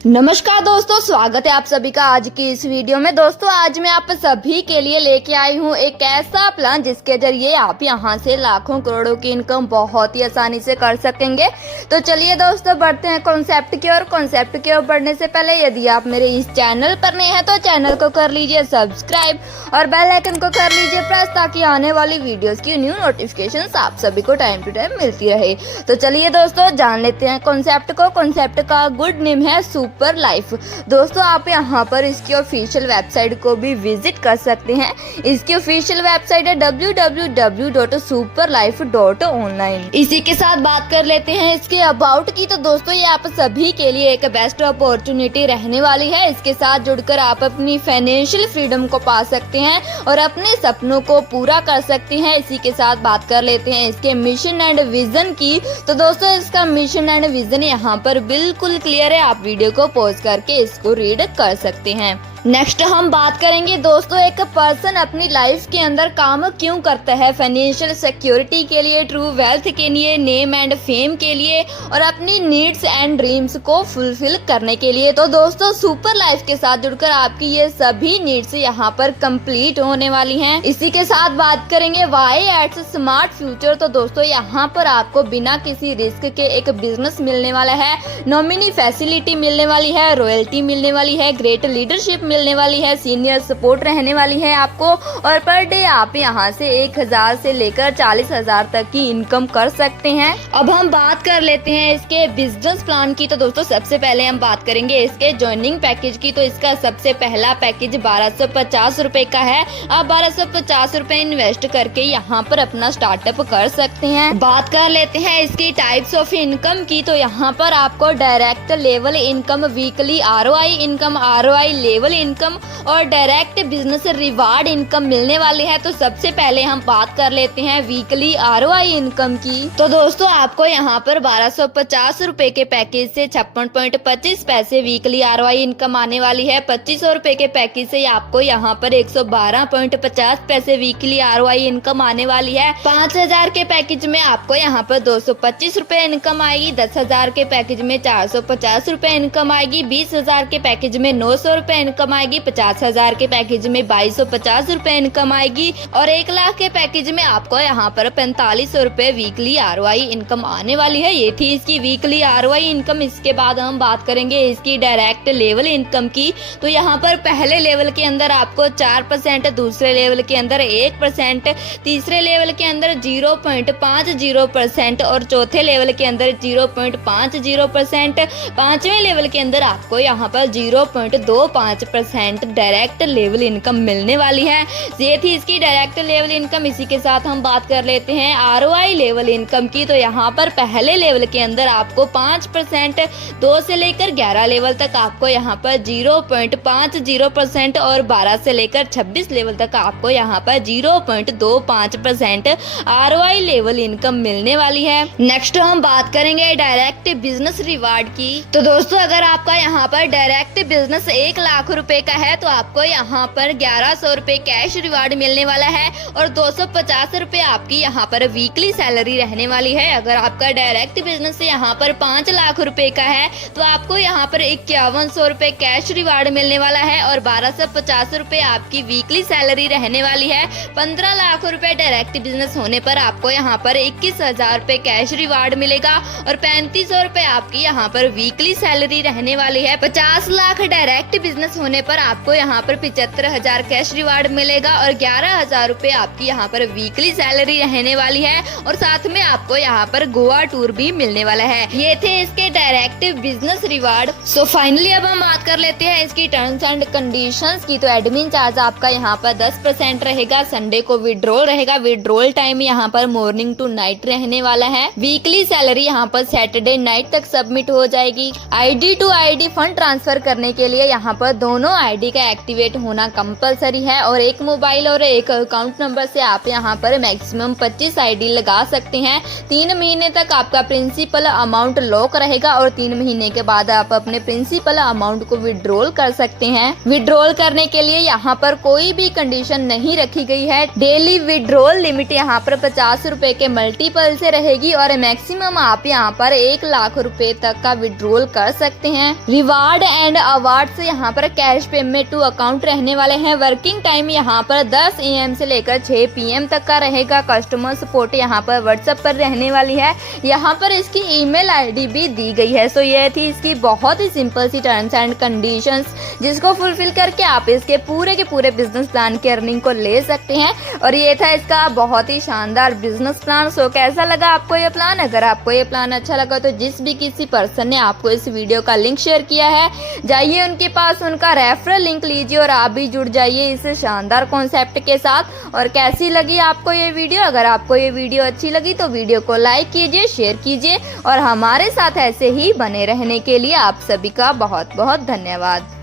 नमस्कार दोस्तों, स्वागत है आप सभी का आज की इस वीडियो में। दोस्तों आज मैं आप सभी के लिए लेके आई हूँ एक ऐसा प्लान जिसके जरिए आप यहाँ से लाखों करोड़ों की इनकम बहुत ही आसानी से कर सकेंगे। तो चलिए दोस्तों बढ़ते हैं कॉन्सेप्ट की ओर। कॉन्सेप्ट की ओर बढ़ने से पहले यदि आप मेरे इस चैनल पर नए हैं तो चैनल को कर लीजिए सब्सक्राइब और बेल आइकन को कर लीजिए प्रेस, ताकि आने वाली वीडियोस की न्यू नोटिफिकेशन आप सभी को टाइम टू टाइम मिलती रहे। तो चलिए दोस्तों जान लेते हैं कॉन्सेप्ट को। कॉन्सेप्ट का गुड नेम है सुपर लाइफ। दोस्तों आप यहाँ पर इसकी ऑफिशियल वेबसाइट को भी विजिट कर सकते हैं। इसकी ऑफिशियल वेबसाइट है www.superlife.online। इसी के साथ बात कर लेते हैं इसके अबाउट की। तो दोस्तों ये आप सभी के लिए एक बेस्ट अपॉर्चुनिटी रहने वाली है। इसके साथ जुड़कर आप अपनी फाइनेंशियल फ्रीडम को पा सकते हैं और अपने सपनों को पूरा कर सकते हैं। इसी के साथ बात कर लेते हैं इसके मिशन एंड विजन की। तो दोस्तों इसका मिशन एंड विजन यहाँ पर बिल्कुल क्लियर है, आप वीडियो को पॉज करके इसको रीड कर सकते हैं। नेक्स्ट हम बात करेंगे दोस्तों एक पर्सन अपनी लाइफ के अंदर काम क्यों करता है। फाइनेंशियल सिक्योरिटी के लिए, ट्रू वेल्थ के लिए, नेम एंड फेम के लिए और अपनी नीड्स एंड ड्रीम्स को फुलफिल करने के लिए। तो दोस्तों सुपर लाइफ के साथ जुड़कर आपकी ये सभी नीड्स यहाँ पर कंप्लीट होने वाली हैं। इसी के साथ बात करेंगे वाई एट्स स्मार्ट फ्यूचर। तो दोस्तों यहाँ पर आपको बिना किसी रिस्क के एक बिजनेस मिलने वाला है, नॉमिनी फैसिलिटी मिलने वाली है, रॉयल्टी मिलने वाली है, ग्रेट लीडरशिप मिलने वाली है, सीनियर सपोर्ट रहने वाली है आपको और पर डे आप यहाँ से 1000 से लेकर 40,000 तक की इनकम कर सकते हैं। अब हम बात कर लेते हैं इसके बिजनेस प्लान की। तो दोस्तों सबसे पहले हम बात करेंगे इसके ज्वाइनिंग पैकेज की। तो इसका सबसे पहला पैकेज 1250 रुपए का है। आप 1250 रुपए इन्वेस्ट करके यहाँ पर अपना स्टार्टअप कर सकते हैं। बात कर लेते हैं इसकी टाइप्स ऑफ इनकम की। तो यहाँ पर आपको direct level income, weekly ROI income, ROI level income और डायरेक्ट बिजनेस रिवार्ड इनकम मिलने वाली है। तो सबसे पहले हम बात कर लेते हैं वीकली ROI इनकम की। तो दोस्तों आपको यहाँ पर 1250 रुपए के पैकेज से 56.25 पैसे वीकली ROI इनकम आने वाली है। 2500 रुपए के पैकेज से आपको यहाँ पर 112.50 पैसे वीकली ROI इनकम आने वाली है। 5000 के पैकेज में आपको यहाँ पर 225 रुपए इनकम आएगी। 10,000 के पैकेज में 450 रुपए इनकम आएगी। 20,000 के पैकेज में 900 रुपए इनकम आएगी। 50,000 के पैकेज में 2250 रुपए इनकम आएगी और 1 लाख के पैकेज में आपको यहाँ पर 4500 रुपए वीकली ROI इनकम आने वाली है। ये थी इसकी वीकली ROI इनकम। इसके बाद हम बात करेंगे इसकी डायरेक्ट लेवल इनकम की। तो यहाँ पर पहले लेवल के अंदर आपको 4%, दूसरे लेवल के अंदर 1%, तीसरे लेवल के अंदर 0.50% और चौथे लेवल के अंदर 0.50%, पांचवें लेवल के अंदर आपको यहाँ पर 0.25% डायरेक्ट लेवल इनकम मिलने वाली है। ये थी इसकी डायरेक्ट लेवल इनकम। इसी के साथ हम बात कर लेते हैं ROI लेवल इनकम की। तो यहाँ पर पहले लेवल के अंदर आपको 5%, 2 से लेकर 11 लेवल तक आपको यहाँ पर 0.50% और 12 से लेकर 26 लेवल तक आपको यहाँ पर 0.25% ROI लेवल इनकम मिलने वाली है। नेक्स्ट हम बात करेंगे डायरेक्ट बिजनेस रिवार्ड की। तो दोस्तों अगर आपका यहाँ पर डायरेक्ट बिजनेस 1 लाख रुपए का है तो आपको यहाँ पर 1100 रुपए कैश रिवार्ड मिलने वाला है और 250 रुपए आपकी यहाँ पर वीकली सैलरी रहने वाली है। अगर आपका डायरेक्ट बिजनेस यहाँ पर 5 लाख रुपए का है तो आपको यहाँ पर 5100 रुपए कैश रिवार्ड मिलने वाला है और 1250 रुपए आपकी वीकली सैलरी रहने वाली है। 15 लाख रुपए डायरेक्ट बिजनेस होने पर आपको यहाँ पर 21,000 रुपए कैश रिवार्ड मिलेगा और 3500 रुपए आपकी यहाँ पर वीकली सैलरी रहने वाली है। 50 लाख डायरेक्ट बिजनेस होने पर आपको यहाँ पर 75,000 कैश रिवार्ड मिलेगा और 11,000 रुपए आपकी यहाँ पर वीकली सैलरी रहने वाली है और साथ में आपको यहाँ पर गोवा टूर भी मिलने वाला है। ये थे इसके direct business reward. So finally अब हम बात कर लेते हैं इसकी टर्म्स एंड कंडीशंस की। तो एडमिन चार्ज आपका यहाँ पर 10% रहेगा। संडे को विड्रॉल रहेगा। विड्रॉल टाइम यहाँ पर मॉर्निंग टू नाइट रहने वाला है। वीकली सैलरी यहाँ पर सैटरडे नाइट तक सबमिट हो जाएगी। ID to ID fund transfer करने के लिए यहाँ पर दोनों दोनों आईडी का एक्टिवेट होना कंपलसरी है और एक मोबाइल और एक अकाउंट नंबर से आप यहाँ पर मैक्सिमम 25 आईडी लगा सकते हैं। 3 महीने तक आपका प्रिंसिपल अमाउंट लॉक रहेगा और 3 महीने के बाद आप अपने प्रिंसिपल अमाउंट को विड्रॉल कर सकते हैं। विड्रॉल करने के लिए यहाँ पर कोई भी कंडीशन नहीं रखी गई है। डेली विड्रॉल लिमिट यहाँ पर 50 रुपए के मल्टीपल से रहेगी और मैक्सिमम आप यहाँ पर 1 लाख रुपए तक का विड्रॉल कर सकते हैं। रिवार्ड एंड अवार्ड से यहाँ पर कैश पेमेंट टू अकाउंट रहने वाले हैं। वर्किंग टाइम यहाँ पर 10 AM से लेकर 6 PM तक का रहेगा। कस्टमर सपोर्ट यहाँ पर व्हाट्सएप पर रहने वाली है। यहाँ पर इसकी ईमेल आईडी भी दी गई है। सो ये थी इसकी बहुत ही सिंपल सी टर्म्स एंड कंडीशंस, जिसको फुलफिल करके आप इसके पूरे के पूरे बिजनेस प्लान की अर्निंग को ले सकते हैं। और ये था इसका बहुत ही शानदार बिजनेस प्लान। सो कैसा लगा आपको ये प्लान? अगर आपको ये प्लान अच्छा लगा तो जिस भी किसी पर्सन ने आपको इस वीडियो का लिंक शेयर किया है, जाइए उनके पास, उनका रेफरल लिंक लीजिए और आप भी जुड़ जाइए इस शानदार कॉन्सेप्ट के साथ। और कैसी लगी आपको ये वीडियो? अगर आपको ये वीडियो अच्छी लगी तो वीडियो को लाइक कीजिए, शेयर कीजिए और हमारे साथ ऐसे ही बने रहने के लिए आप सभी का बहुत बहुत धन्यवाद।